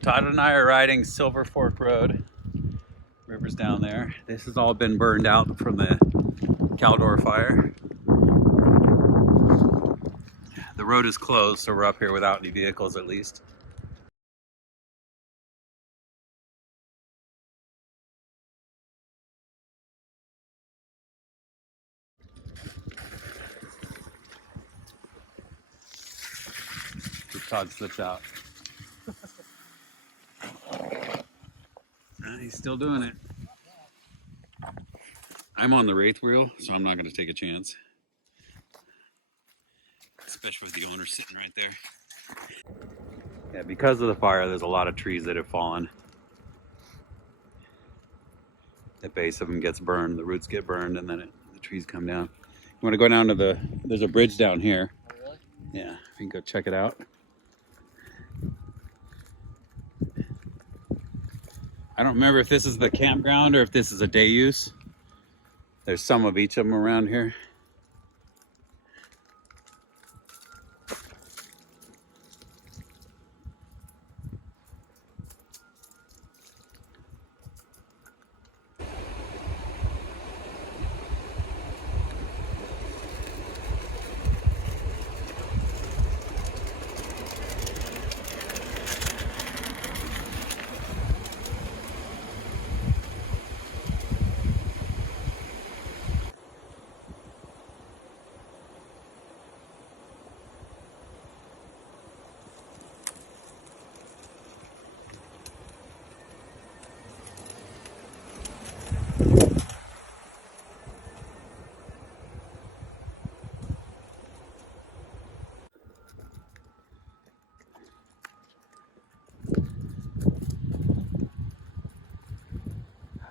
Todd and I are riding Silver Fork Road. River's down there. This has all been burned out from the Caldor fire. The road is closed, so we're up here without any vehicles at least. Todd slips out. He's still doing it. I'm on the wraith wheel, so I'm not going to take a chance. Especially with the owner sitting right there. Yeah, because of the fire, there's a lot of trees that have fallen. The base of them gets burned, the roots get burned, and then the trees come down. You want to go down to there's a bridge down here. Oh, really? Yeah, we can go check it out. I don't remember if this is the campground or if this is a day use. There's some of each of them around here.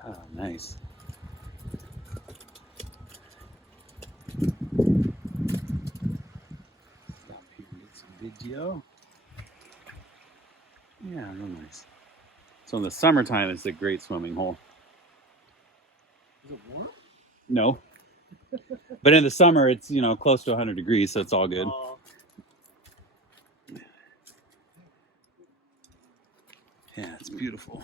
Oh, nice. Stop here and get some video. Yeah, real nice. So in the summertime, it's a great swimming hole. Is it warm? No. But in the summer, it's, you know, close to 100 degrees, so it's all good. Yeah, it's beautiful.